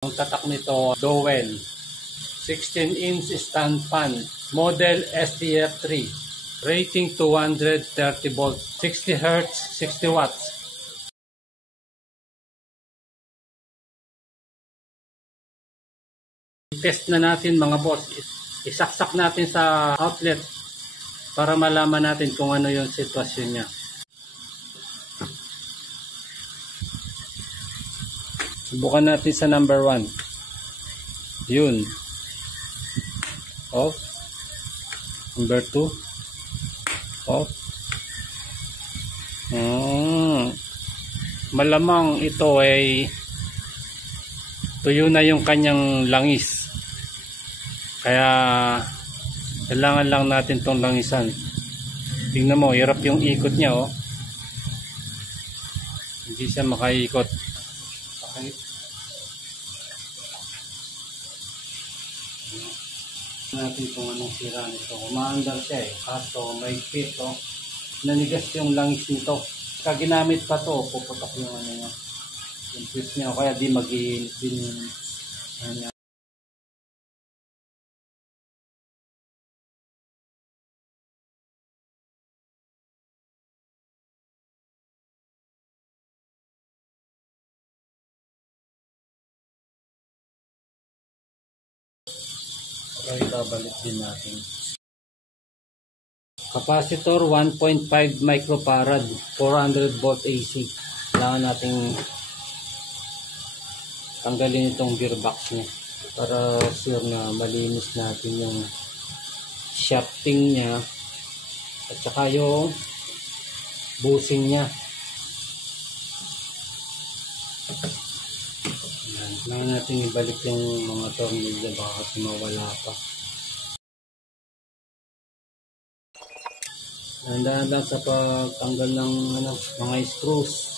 Ang tatak nito, Dowel 16-inch stand fan, model STF3, rating 230 volts, 60 Hz, 60 watts. Test na natin mga boss, isaksak natin sa outlet para malaman natin kung ano yung sitwasyon niya. Subukan natin sa number 1. Yun. Off. Number 2. Off. Malamang ito ay tuyo na yung kanyang langis. Kaya kailangan lang natin tong langisan. Tingnan mo, hirap yung ikot niya, oh. Hindi siya makaikot. Okay. Natin kung anong sira nito. Umaandar siya eh. Kaso may fit, oh. Nanigas yung langis nito. Pagka ginamit pa to, puputok yung ano niya. Yung fit niya. Kaya di mag-iinit din yung ano niya. Okay, babalik din natin. Capacitor 1.5 microfarad, 400 volt AC. Kailangan natin tanggalin itong gearbox niya para sure na malinis natin yung shafting niya at saka yung bushing niya. Kailangan natin ibalik yung mga tornilyo baka kasi mawala pa. Handaan lang sa pagtanggal ng mga screws.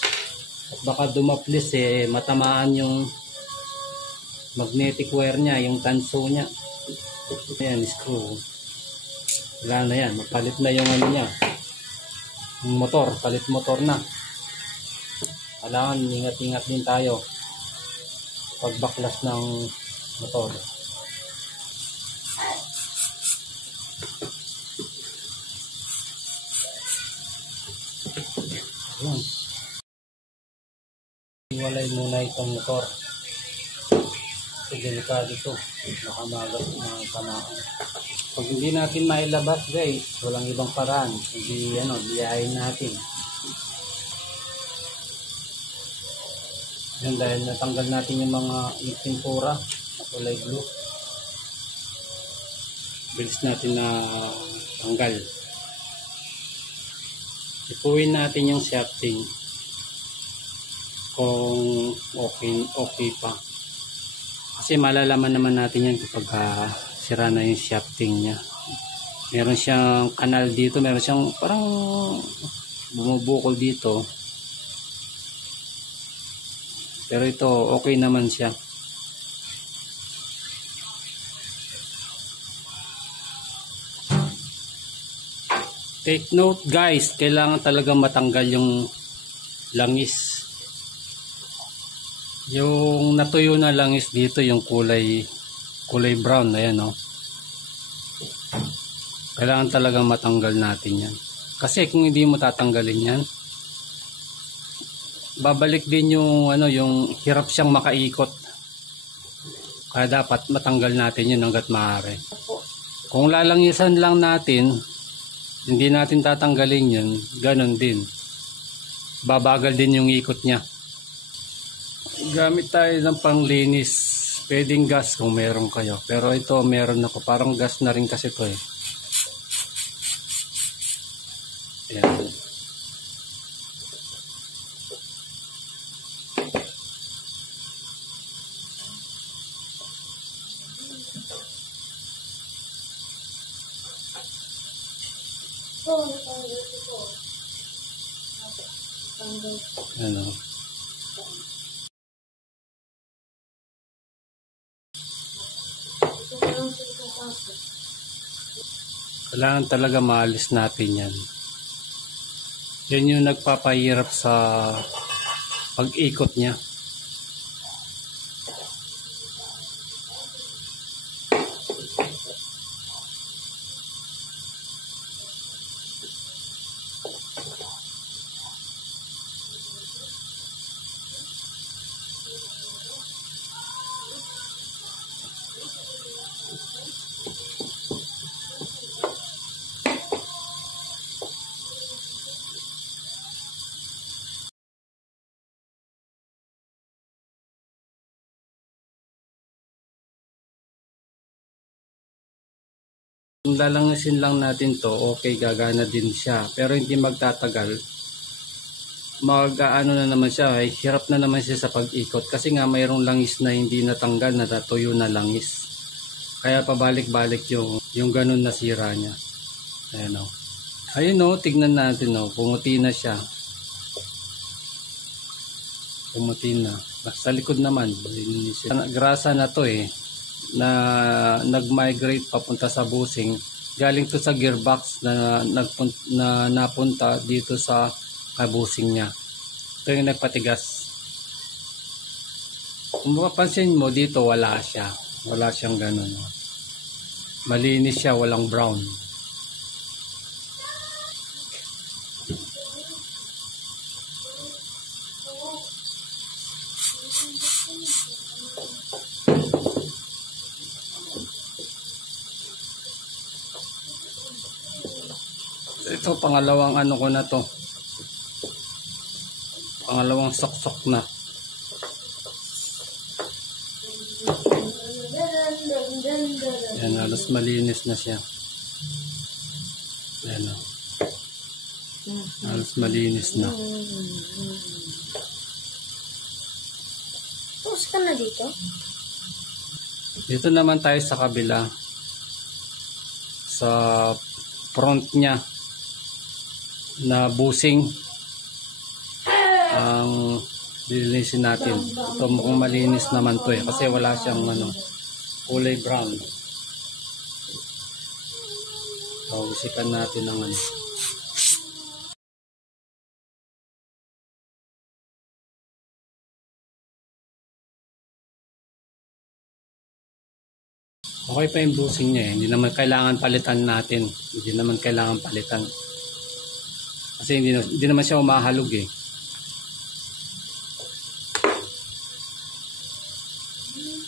At baka dumaplis eh, matamaan yung magnetic wire niya, yung tanso niya. Ayan, screw. Wala na yan, mapalit na yung ano niya. Yung motor, palit motor na. Kailangan ingat-ingat din tayo pagbaklas ng motor. Ayan. Iwalay muna itong motor. Kasi delikado ito. Nakamagas na tamaan. Pag hindi natin mailabas guys, walang ibang paraan. Hindi biyahin natin. Yan, dahil natanggal natin yung mga pintura na kulay blue. Bilis natin na tanggal. Ipuin natin yung shafting kung okay pa. Kasi malalaman naman natin yan kapag sira na yung shafting nya. Meron siyang kanal dito, meron siyang parang bumubukol dito. Pero ito, okay naman siya. Take note guys, kailangan talaga matanggal yung langis. Yung natuyo na langis dito, yung kulay brown, ayan o. Kailangan talaga matanggal natin yan. Kasi kung hindi mo tatanggalin yan, babalik din yung yung hirap siyang makaikot. Kaya dapat matanggal natin yun hangga't maaari. Kung lalangisan lang natin, hindi natin tatanggalin yun, ganun din. Babagal din yung ikot niya. Gamit tayo ng panglinis. Pwedeng gas kung meron kayo. Pero ito meron ako. Parang gas na rin kasi ito eh. Ayan. Ano? Kailangan talaga maalis natin yan. Yan yung nagpapahirap sa pag-ikot niya. Kung lalangasin lang natin to, okay, gagana din siya. Pero hindi magtatagal. Mag-ano na naman siya, ay hirap na naman siya sa pag-ikot. Kasi nga mayroong langis na hindi natanggal, natatuyo na langis. Kaya pabalik-balik yung ganun na sira niya. Ayan o. Ayun o, tignan natin o. Pumuti na siya. Pumuti na. Sa likod naman. Grasa na to eh. Na nag-migrate papunta sa busing. Galing to sa gearbox na napunta dito sa busing niya. Ito yung nagpatigas. Kung mapapansin mo dito, wala siya. Wala siyang ganun. Malinis siya, walang brown. Ito, pangalawang ano ko na to. Pangalawang sok-sok na. Yan, halos malinis na siya. Yan o. Halos malinis na. Tapos ka na dito? Dito naman tayo sa kabila. Sa front niya. Na busing ang lilinisin natin. Ito mukhang malinis naman to eh kasi wala siyang kulay brown. So, isikan natin ang okay pa yung busing niya eh. Hindi naman kailangan palitan natin. Hindi naman kailangan palitan. Kasi hindi naman siya umahalog eh.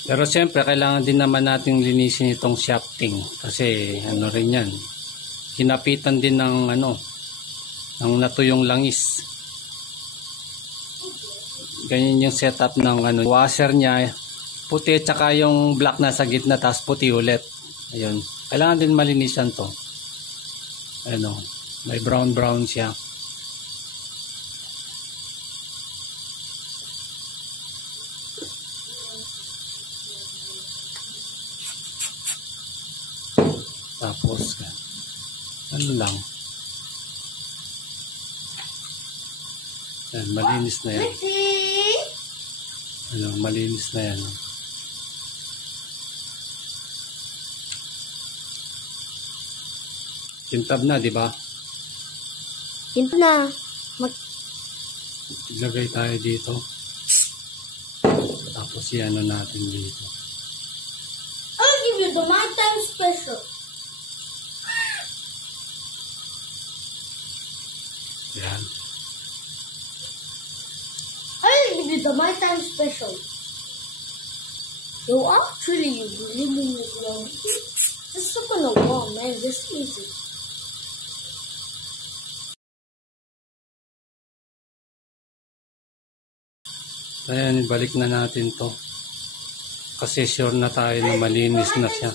Pero siyempre kailangan din naman nating linisin itong shafting kasi ano rin yan. Hinapitan din ng ng natuyong langis. Ganyan yung setup ng washer niya. Puti at saka yung black na sa gitna tapos puti ulit. Ayun. Kailangan din malinisan to. May brown siya. Tapos lang. Yan, malinis na yan. Malinis na yan. Kintab na, di ba? Kintab na. Ilagay tayo dito. Tapos natin dito. I'll give you the my time special. Yan. I'll give you the my time special. Yo, actually, you really mean it long. Just look on the wall, man. Just easy. Ayan, ibalik na natin to. Kasi sure na tayo na malinis na siya.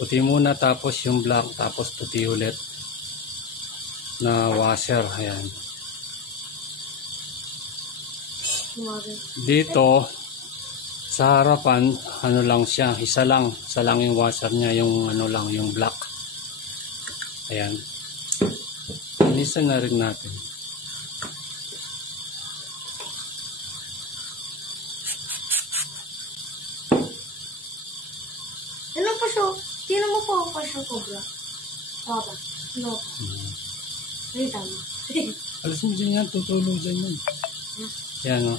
Puti muna tapos yung black tapos puti ulit na washer. Ayan. Dito sa harapan lang siya, isa lang yung washer niya, yung yung black. Ayan. Linisan na rin natin. Ano pa siya? Tino mo po pa siya cobra. Papa. No. Ay, tama. Alas mo dyan yan, tutulog dyan yan. Yan o.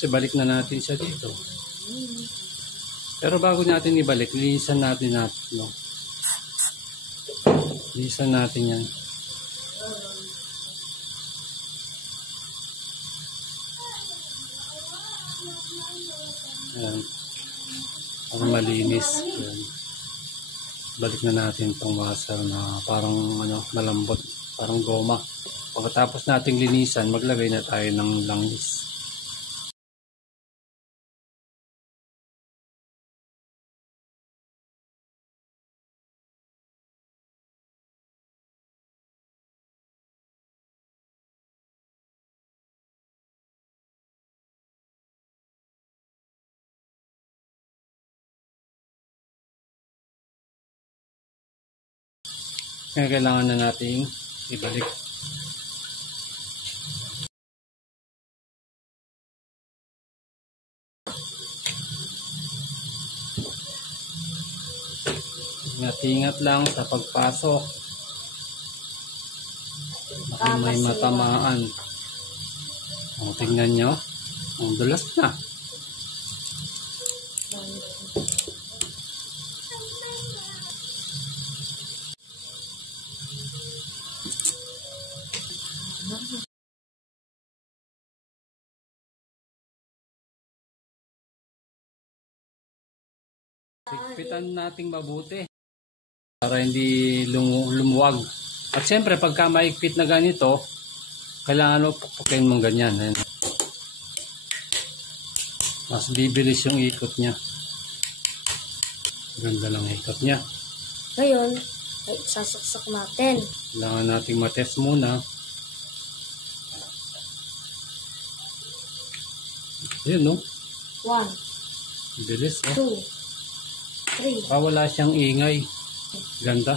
Kasi balik na natin siya dito. Pero bago natin ibalik, linisan natin no? Linisan natin yan. Ayan. Para malinis. Ayan. Balik na natin itong washer na parang malambot, parang goma. Pagkatapos nating linisan, maglagay na tayo ng langis. Kaya kailangan na nating ibalik. Ingat-ingat lang sa pagpasok. Baka may matamaan. O, tingnan nyo. Ang dulas na. Higpitan nating mabuti para hindi lumuwag. At siyempre pagka maigpit na ganito, kailangan mo pukpukin mong ganyan. Ayan. Mas bibilis yung ikot niya. Ganda lang ikot niya. Ngayon, ay sasaksak natin. Kailangan nating matest muna. Ayun, no? 1, Bilis, 2, 3. wala siyang ingay. Ganda.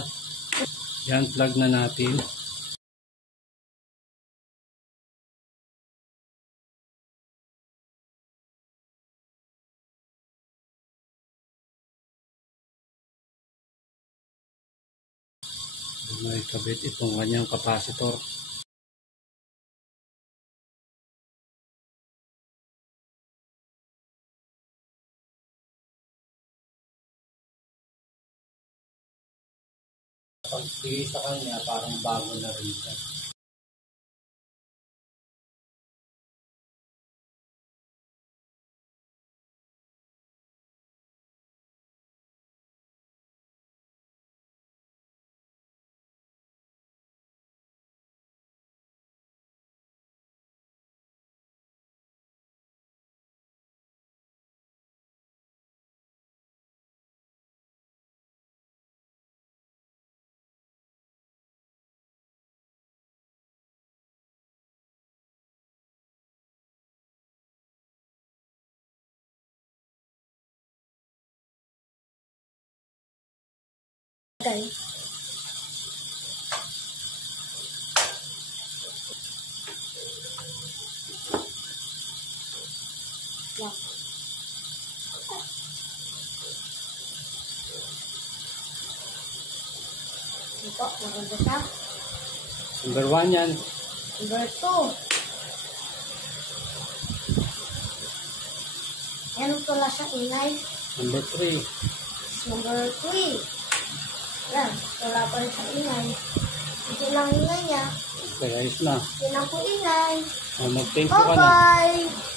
Yan, plug na natin. May kabit itong kanyang capacitor. Pagtigay sa kanya, parang bago na rin siya. Okay. Lock. Ito, maganda siya. Number 1 yan. Number 2. Ayan, wala siyang ingay. Number 3. Number 3. Yan, wala pa rin siyang ingay. Ito lang ingay niya. Okay, ayos na. Yan ang po ingay. Mag-thank you ka na. Bye-bye!